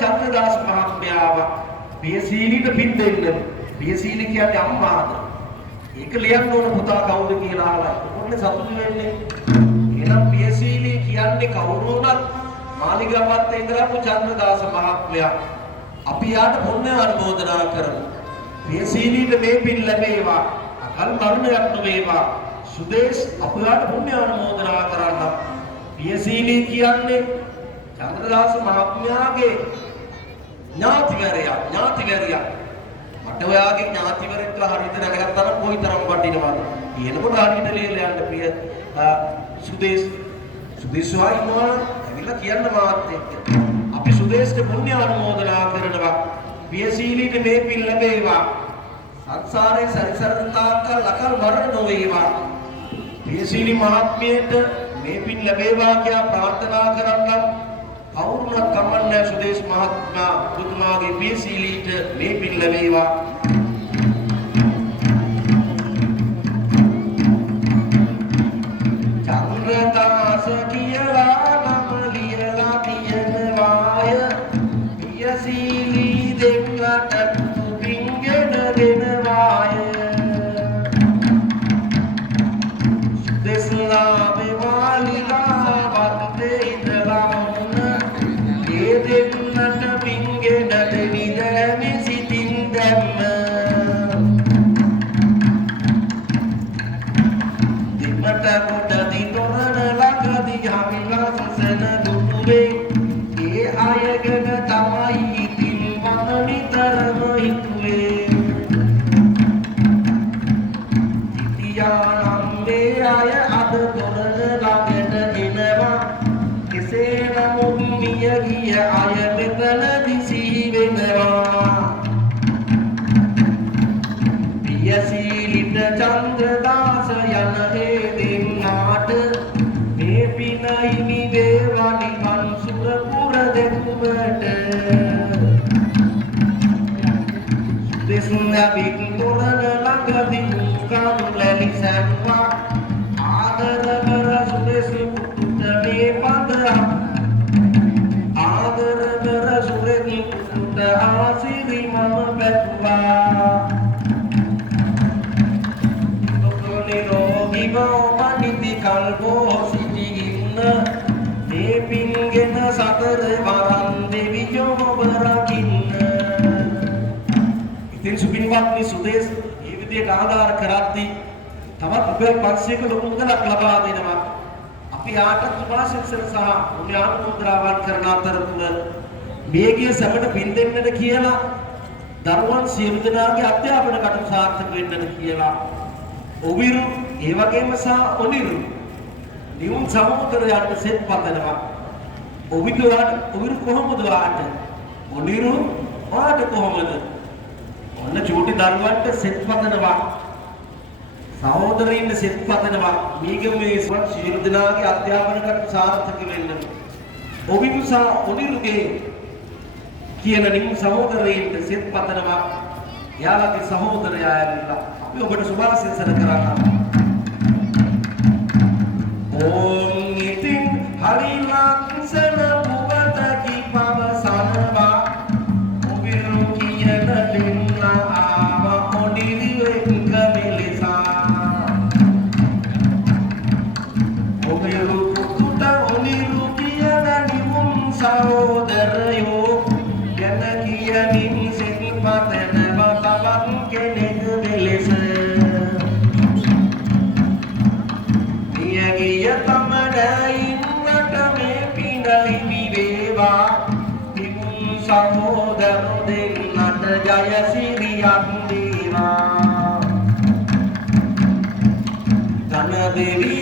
චන්ද්‍රදාස මහත්මයාව පියසීලිට පින් දෙන්න. පියසීලි කියන්නේ අම්මාද. ඒක ලියන්න ඕන පුතා කවුද කියලා අහලා. ඔන්න සතුටු වෙන්නේ. එහෙනම් පියසීලි කියන්නේ කවුරු වුණත් මාලිගාවත් ඉඳලා චන්ද්‍රදාස මහත්මයා අපි යාට පුණ්‍ය අනුමෝදනා කරමු. පියසීලිට මේ පින් ලැබේවා. අකල් මරණයක් නොවේවා. සුදේශ් අපයාට පුණ්‍ය අනුමෝදනා කරන්න. පියසීලි කියන්නේ චන්ද්‍රදාස මහත්මයාගේ ඥාතිවරයා. මට ඔයාගේ ඥාතිවරයෙක්ලා හරියට නැගහත්තම කොයිතරම් වටිනවද? කියනකොට හරියට ලියලා යන්න පිය සුදේශවා ඉන්නවා ඇවිල්ලා කියන්න මාත් එක්ක. අපි සුදේශට පුණ්‍ය අනුමෝදනා කරනවා. පියසීලිට මේ පින් ලැබේවා. සංසාරේ සැරිසරන තාක්කල් අකල් මරණ නොවේවා. පියසීලි මහත්මියට මේ පින් ලැබේවා කියලා ප්‍රාර්ථනා කරන්නම්. කවුරුණත් කමන්නේ සුදේශ් මහත්මයා පුතුමාගේ පියසීලිට මේ පින් ලැබේවා. චන්ද්‍රදාස කියලා නම ලියලා තියෙනවාය. පියසීලි දෙන්නට පින්ගෙන දෙනවාය. සුදේශ්ලාමේ මාලිගාවත් දෙයිදලා දෙන්නට පින්ගෙන දෙවිදැමි සිතින් දැම්ම. දෙමට කොටදි තොරණ ළඟදි හමිලා සසන දුටුවේ. ඒ අයගෙන තමයි ඉතින් මම නිතරම හිතුවේ. ඉතියානම් මේ අය අද තොරණ ළඟට එනවා. කෙසේ නමුත් මිය ගිය අය මෙතනදි සිහි වෙනවා. පියසීලිට චන්ද්‍රදාස යන ඒ දෙන්නාට මේ පිනයි වේවා නිවන් සුර පුර දෙකුමට. සුදේශුන්ගේ පිටුරන ළඟදී කඳුලැලි සැන්වා. ආදර කර සුදේශ පුතුට මේ පදා. ආදර කර සුරේනි පුතුට ආසිරි මම පැතුවා. තොතොනි රෝගීව මනිති කල්පෝ සිටින්න. මේ පින්ගෙන සතර වරන් දෙවියෝ ඔබ රකින්න. ඉතින් සුපින්වත්නි සුදේශ් මේ විදියට ආධාර කරද්දී තවත් රුපියල් 500ක ලොකු මුදලක් ලබා දෙනවා. අපි ආටත් සුභාශිංසන සහ පුණ්‍ය අනුමෝදනාවන් කරන අතරතුර මේකේ සැමට පින් දෙන්නට කියලා දරුවන් සියලු දෙනාගේ අධ්‍යාපන කටයුතු සාර්ථක වෙන්නට කියලා ඔවිරු ඒ වගේම සහ ඔනිරු නියුන් සමෝදරයන්ට සෙත් පතනවා. ඔවිරු කොහොමද වාට? ඔනිරු වාට කොහොමද? ඔන්න චූටි දරුවන්ට සෙත් පතනවා. සහෝදරයින්ට සෙත් පතනවා. මේ සියලු දෙනාගේ අධ්‍යාපන කටයුතු සාර්ථක වෙන්න. ඔවිරු සහ ඔනිරුගේ කියන නියුන් සහෝදරයින්ට සෙත් පතනවා. යාළුවගේ සහෝදරයා ඇවිල්ලා අපි ඔබට සුභාශිංසන කරන්න. ඕම් ඉතින් හරි ලක්ෂණ පුවතකි පවසනවා. ඔවිරු කියන දෙන්නා ආව ඔනිරු එක්ක මෙලෙසා. ඔවිරු පුතුට ඔනිරු කියන නිමුන් සහෝදරයෝ ගැන කියමින් සෙත් පතනවා තවත් කෙනෙක් මෙලෙස. මියගිය තමඩයින්ට මේ පිනයි විවේවා. නිමුන් සහෝදර දෙන්නට ජය සිරියක් දේවා. ධන දෙවි